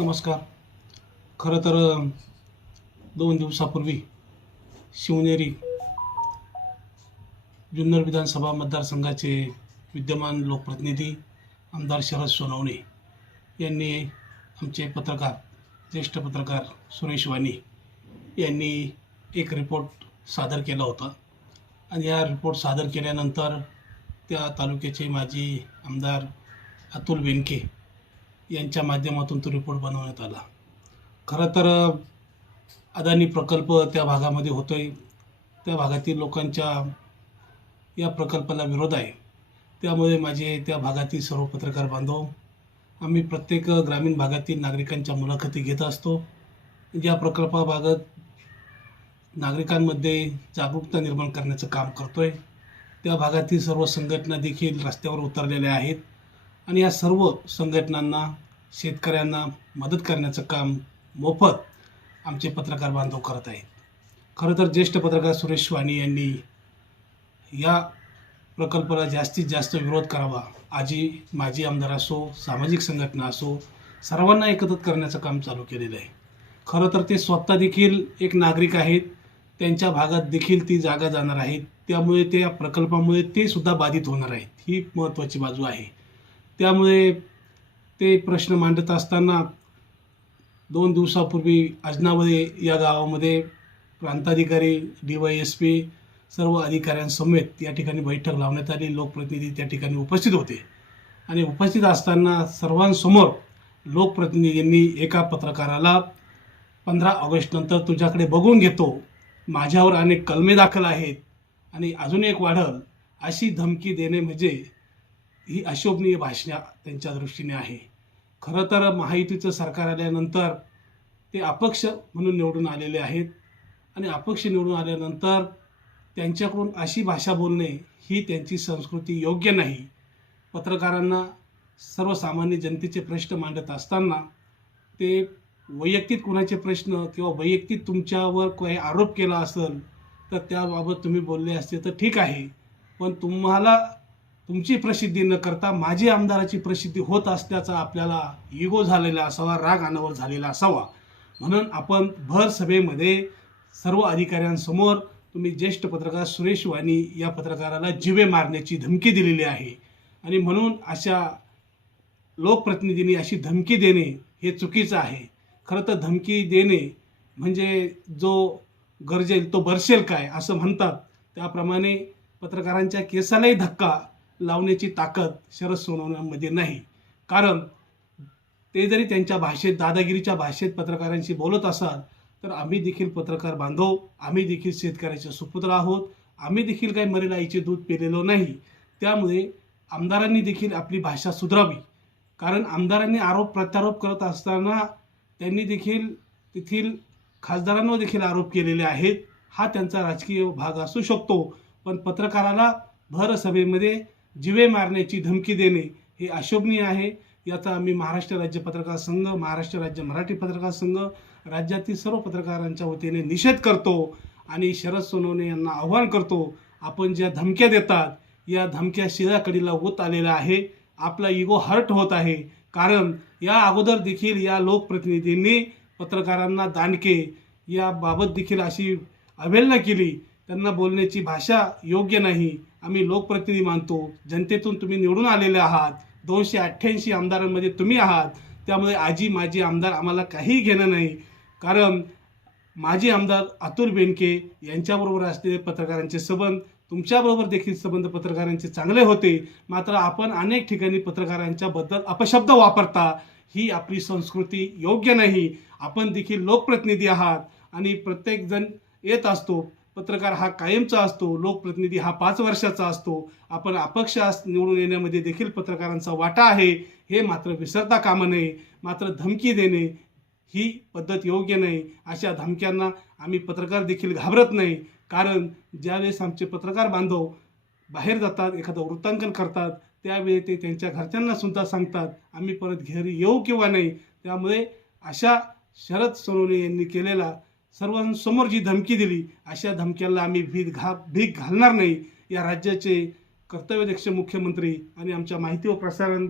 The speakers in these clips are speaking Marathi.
नमस्कार. खरं तर 2 दिवसापूर्वी शिवनेरी जुन्नर विधानसभा मतदारसंघाचे विद्यमान लोकप्रतिनिधी आमदार शरद सोनवणे यांनी आमचे पत्रकार, ज्येष्ठ पत्रकार सुरेश वाणी यांनी एक रिपोर्ट सादर केला होता आणि या रिपोर्ट सादर केल्यानंतर त्या तालुक्याचे माजी आमदार अतुल बेनके यांच्या माध्यमातून तो रिपोर्ट बनवण्यात आला. खरं तर अदानी प्रकल्प त्या भागामध्ये होतो आहे. त्या भागातील लोकांच्या या प्रकल्पाला विरोध आहे. त्यामुळे माझे त्या भागातील सर्व पत्रकार बांधव आम्ही प्रत्येक ग्रामीण भागातील नागरिकांच्या मुलाखती घेत असतो. या प्रकल्पाबाबत नागरिकांमध्ये जागरूकता निर्माण करण्याचं काम करतो आहे. त्या भागातील सर्व संघटना देखील रस्त्यावर उतरलेल्या आहेत आणि या सर्व संघटनांना, शेतकऱ्यांना मदत करण्याचं काम मोफत आमचे पत्रकार बांधव करत आहेत. खरं तर ज्येष्ठ पत्रकार सुरेश वाणी यांनी या प्रकल्पाला जास्तीत जास्त विरोध करावा. माजी आमदार असो, सामाजिक संघटना असो, सर्वांना एकत्रित करण्याचं काम चालू केलेलं आहे. खरं तर ते स्वतः देखील एक नागरिक आहेत. त्यांच्या भागात देखील ती जागा जाणार आहेत. त्यामुळे त्या प्रकल्पामुळे ते सुद्धा बाधित होणार आहेत. ही महत्त्वाची बाजू आहे. त्यामुळे ते प्रश्न मांडत असताना 2 दिवसापूर्वी अजनावळे या गावामध्ये प्रांताधिकारी, DYSP सर्व अधिकाऱ्यांसमेत या ठिकाणी बैठक लावण्यात आली. लोकप्रतिनिधी त्या ठिकाणी उपस्थित होते आणि उपस्थित असताना सर्वांसमोर लोकप्रतिनिधींनी एका पत्रकाराला 15 ऑगस्टनंतर तुझ्याकडे बघून घेतो, माझ्यावर अनेक कलमे दाखल आहेत आणि अजून एक वाढल अशी धमकी देणे म्हणजे ही अशोभनीय भाषा त्यांच्या दृष्टीने आहे. खरं तर महायुतीचं सरकार आल्यानंतर ते अपक्ष म्हणून निवडून आलेले आहेत आणि अपक्ष निवडून आल्यानंतर त्यांच्याकडून अशी भाषा बोलणे ही त्यांची संस्कृती योग्य नाही. पत्रकारांना सर्वसामान्य जनतेचे प्रश्न मांडत असताना ते वैयक्तिक कुणाचे प्रश्न किंवा वैयक्तिक तुमच्यावर काही आरोप केला असेल तर त्याबाबत तुम्ही बोलले असते तर ठीक आहे, पण तुम्हाला तुमची प्रसिद्धी न करता माजी आमदाराची प्रसिद्धी होत असल्याचा आपल्याला इगो झालेला असावा, राग अनावर झालेला असावा. म्हणून आपण भर सभेमध्ये सर्व अधिकाऱ्यांसमोर तुम्ही ज्येष्ठ पत्रकार सुरेश वाणी या पत्रकाराला जीवे मारण्याची धमकी दिलेली आहे आणि म्हणून अशा लोकप्रतिनिधींनी अशी धमकी देणे हे चुकीचं आहे. खरं तर धमकी देणे म्हणजे जो गरजेल तो बरसेल काय असं म्हणतात, त्याप्रमाणे पत्रकारांच्या केसालाही धक्का लावण्याची ताकद शरद सोनवणेमध्ये नाही. कारण ते जरी त्यांच्या भाषेत, दादागिरीच्या भाषेत पत्रकारांशी बोलत असाल तर आम्ही देखील पत्रकार बांधव, आम्ही देखील शेतकऱ्याचे सुपुत्र आहोत. आम्ही देखील काही मरेल आईचे दूध पिलेलो नाही. त्यामुळे आमदारांनी देखील आपली भाषा सुधारावी. कारण आमदारांनी आरोप प्रत्यारोप करत असताना त्यांनी देखील तेथील खासदारांवर देखील आरोप केलेले आहेत. हा त्यांचा राजकीय भाग असू शकतो, पण पत्रकाराला भर सभेमध्ये जीवे मारण्याची धमकी देणे हे अशोभनीय आहे. याचा आम्ही महाराष्ट्र राज्य पत्रकार संघ, महाराष्ट्र राज्य मराठी पत्रकार संघ, राज्यातील सर्व पत्रकारांच्या वतीने निषेध करतो आणि शरद सोनवणे यांना आव्हान करतो, आपण ज्या धमक्या देतात या धमक्या शिळ्याकडीला होत आलेल्या आहे. आपला इगो हर्ट होत आहे. कारण या अगोदर देखील या लोकप्रतिनिधींनी पत्रकारांना दांडके याबाबत देखील अशी अवहेलना केली. त्यांना बोलण्याची भाषा योग्य नाही. आम्ही लोकप्रतिनिधी मानतो, जनतेतून तुम्ही निवडून आलेले आहात. 288 आमदारांमध्ये तुम्ही आहात. त्यामुळे माजी आमदार आम्हाला काही घेणं नाही. कारण माजी आमदार अतुल बेनके यांच्याबरोबर असलेले पत्रकारांचे संबंध, तुमच्याबरोबर देखील संबंध पत्रकारांचे चांगले होते. मात्र आपण अनेक ठिकाणी पत्रकारांच्या बद्दल अपशब्द वापरता. ही आपली संस्कृती योग्य नाही. आपण देखील लोकप्रतिनिधी आहात आणि प्रत्येकजण येत असतो. पत्रकार हा कायमचा असतो, लोकप्रतिनिधी हा 5 वर्षाचा असतो. आपण अपक्ष निवडून येण्यामध्ये देखील पत्रकारांचा वाटा आहे, हे मात्र विसरता कामा नये. मात्र धमकी देणे ही पद्धत योग्य नाही. अशा धमक्यांना आम्ही पत्रकार देखील घाबरत नाही. कारण ज्यावेळेस आमचे पत्रकार बांधव बाहेर जातात, एखादं वृत्तांकन करतात, त्यावेळी ते त्यांच्या घरच्यांना सुद्धा सांगतात आम्ही परत घरी येऊ किंवा नाही. त्यामुळे अशा शरद सोनवणे यांनी केलेला, सर्वांसमोर जी धमकी दिली, अशा धमक्याला आम्ही भीक घालणार नाही. या राज्याचे कर्तव्यदक्ष मुख्यमंत्री आणि आमच्या माहिती व प्रसारण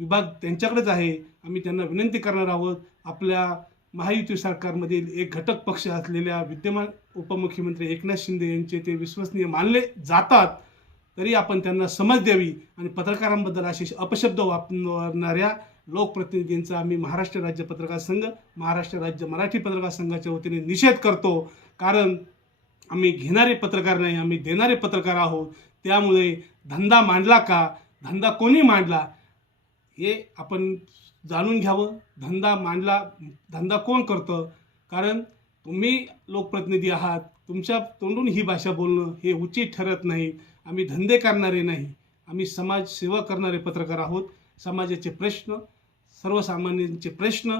विभाग त्यांच्याकडेच आहे. आम्ही त्यांना विनंती करणार आहोत, आपल्या महायुती सरकारमधील एक घटक पक्ष असलेल्या विद्यमान उपमुख्यमंत्री एकनाथ शिंदे यांचे ते विश्वसनीय मानले जातात, तरी आपण त्यांना समज द्यावी आणि पत्रकारांबद्दल असे अपशब्द वापरणाऱ्या लोकप्रतिनिधींचा आम्ही महाराष्ट्र राज्य पत्रकार संघ, महाराष्ट्र राज्य मराठी पत्रकार संघाच्या वतीने निषेध करतो. कारण आम्ही घेणारे पत्रकार नाही, आम्ही देणारे पत्रकार आहोत. त्यामुळे धंदा मांडला का, धंदा कोणी मांडला हे आपण जाणून घ्यावं. धंदा मांडला, धंदा कोण करतं? कारण तुम्ही लोकप्रतिनिधी आहात, तुमच्या तोंडून ही भाषा बोलणं हे उचित ठरत नाही. आम्ही धंदे करणारे नाही, आम्ही समाजसेवा करणारे पत्रकार आहोत. समाजाचे प्रश्न, सर्वसामान्यांचे प्रश्न,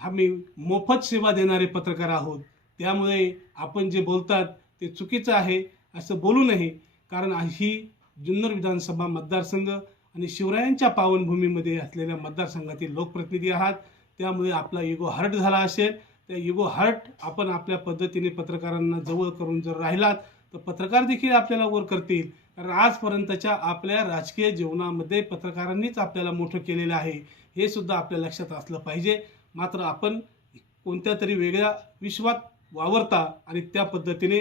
आम्ही मोफत सेवा देणारे पत्रकार आहोत. त्यामुळे आपण जे बोलतात ते चुकीचं आहे असं बोलू नये. कारण ही जुन्नर विधानसभा मतदारसंघ आणि शिवरायांच्या पावनभूमीमध्ये असलेल्या मतदारसंघातील लोकप्रतिनिधी आहात. त्यामुळे आपला इगो हर्ट झाला असेल, त्या इगो हर्ट आपण आपल्या पद्धतीने पत्रकारांना जवळ करून जर राहिलात तर पत्रकार देखील आपल्याला वर करतील. कारण आजपर्यंतच्या आपल्या राजकीय जीवनामध्ये पत्रकारांनीच आपल्याला मोठं केलेलं आहे, हे सुद्धा आपल्या लक्षात असलं पाहिजे. मात्र आपण कोणत्या तरी वेगळ्या विश्वात वावरता आणि त्या पद्धतीने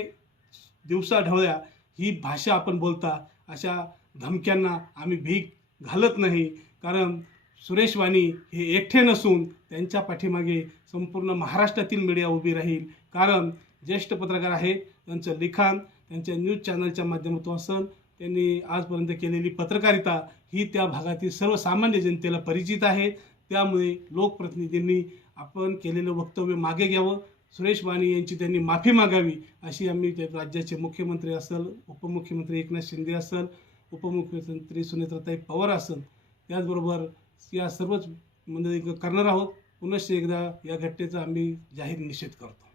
दिवसाढवळ्या ही भाषा आपण बोलता, अशा धमक्यांना आम्ही भीक घालत नाही. कारण सुरेश वाणी हे एकटे नसून त्यांच्या पाठीमागे संपूर्ण महाराष्ट्रातील मीडिया उभी राहील. कारण ज्येष्ठ पत्रकार आहेत, त्यांचं लिखाण त्यांच्या न्यूज चॅनलच्या माध्यमातून असेल, त्यांनी आजपर्यंत केलेली पत्रकारिता ही त्या भागातील सर्वसामान्य जनतेला परिचित आहे. त्यामुळे लोकप्रतिनिधींनी आपण केलेलं वक्तव्य मागे घ्यावं, सुरेश वाणी यांची त्यांनी माफी मागावी, अशी आम्ही राज्याचे मुख्यमंत्री असेल, उपमुख्यमंत्री एकनाथ शिंदे असेल, उपमुख्यमंत्री सुनेत्राताई पवार असेल, त्याचबरोबर या सर्वच मंडळी करणार आहोत. पुनश्च एकदा या घटनेचा आम्ही जाहीर निषेध करतो.